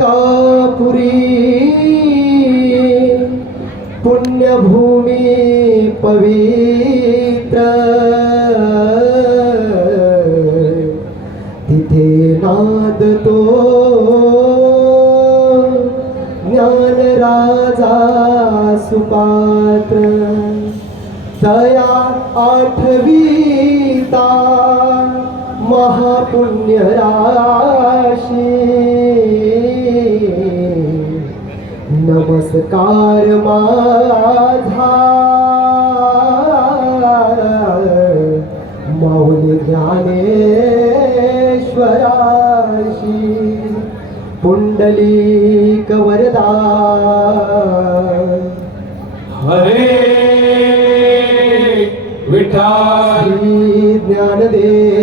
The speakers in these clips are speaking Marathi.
कापुरी पुण्यभूमी पवित्र तिथे नाद तो ज्ञानराजा सुपात्र. दया आठवीता महापुण्यराशी नमस्कार माझा. मौली ज्ञानेश्वराशी पुंडली कवरदा. हरे विठा ज्ञानदेव.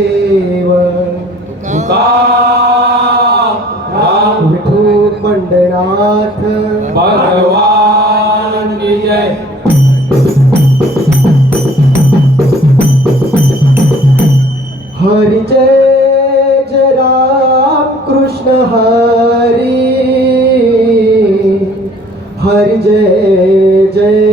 હરિ જય જય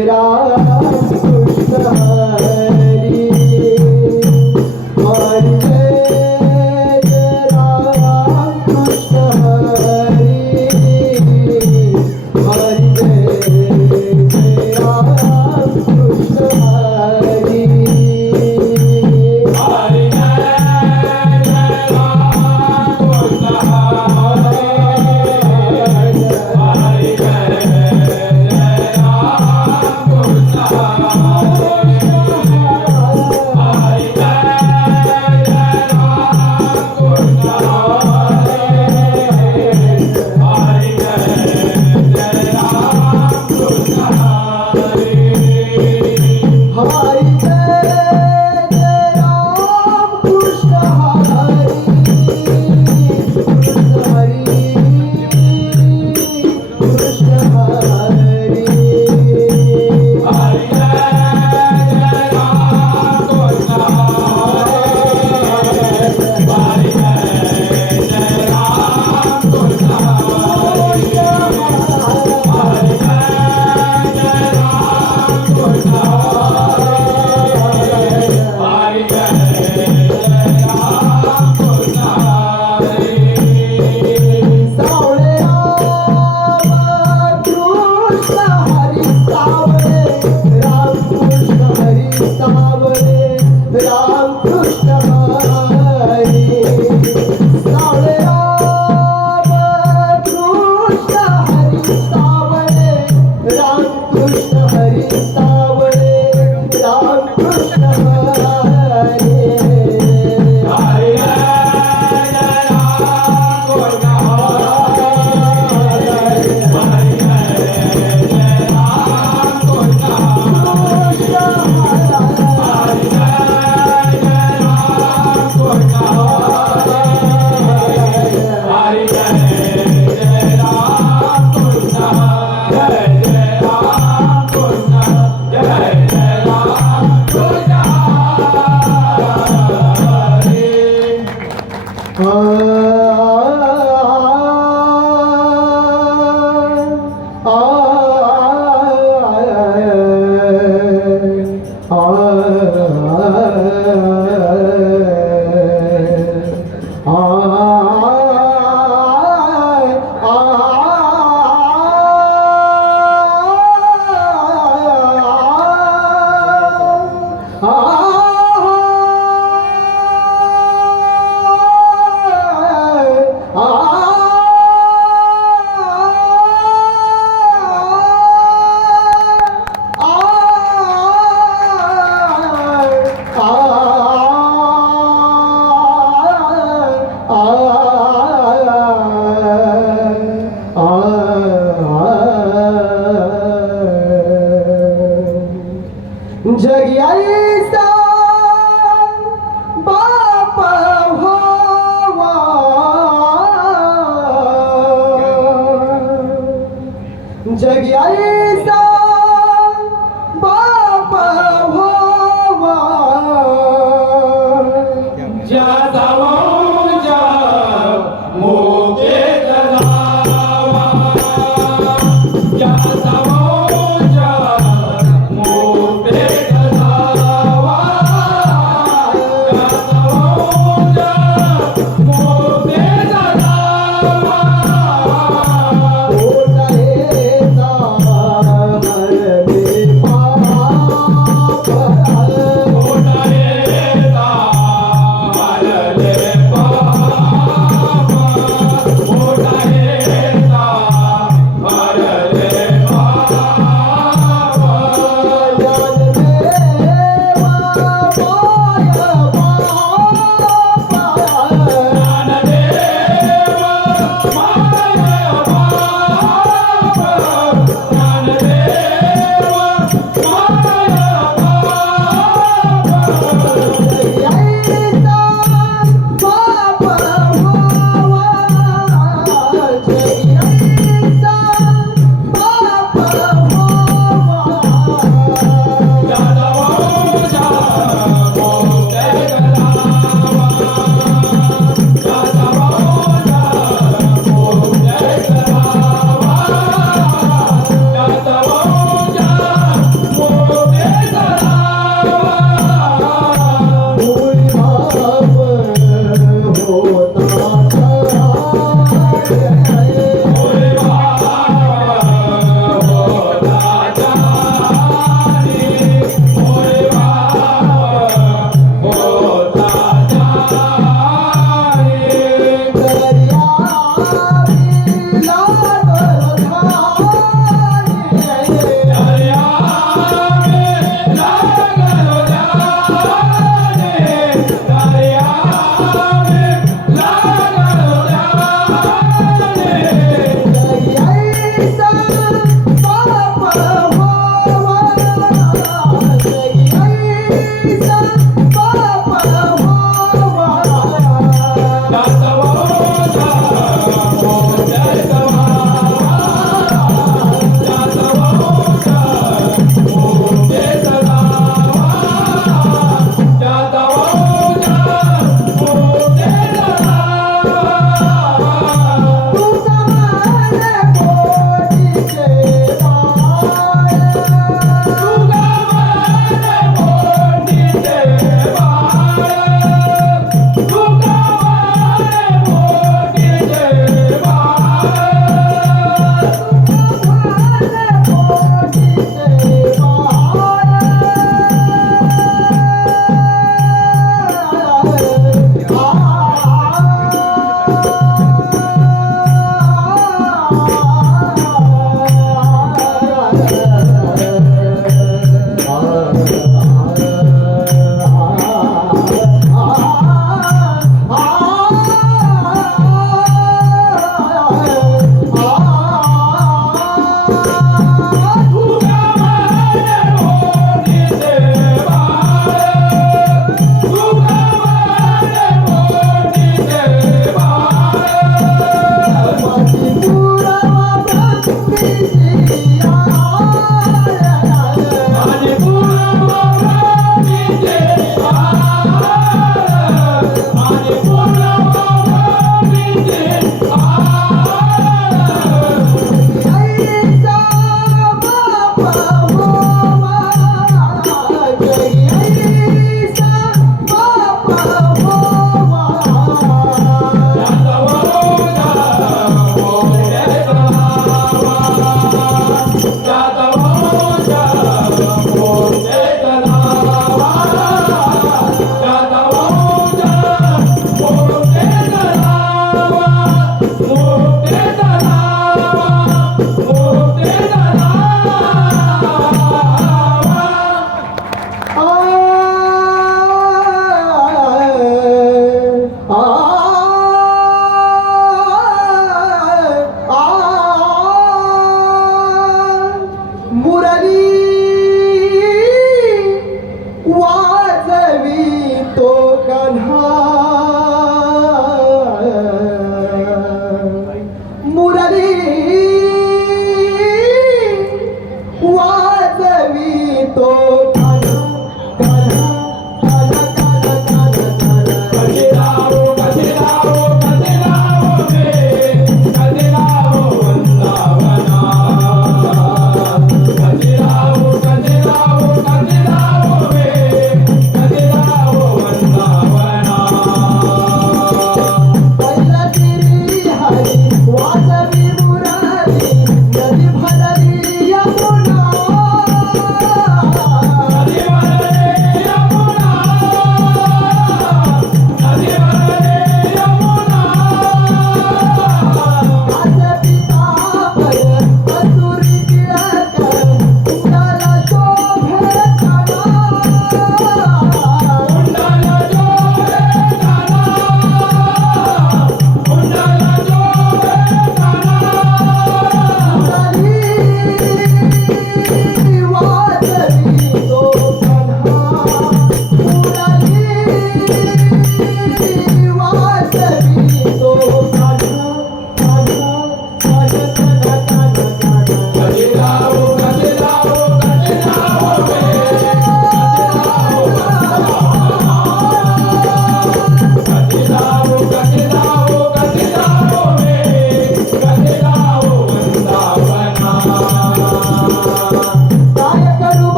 वाजवी तो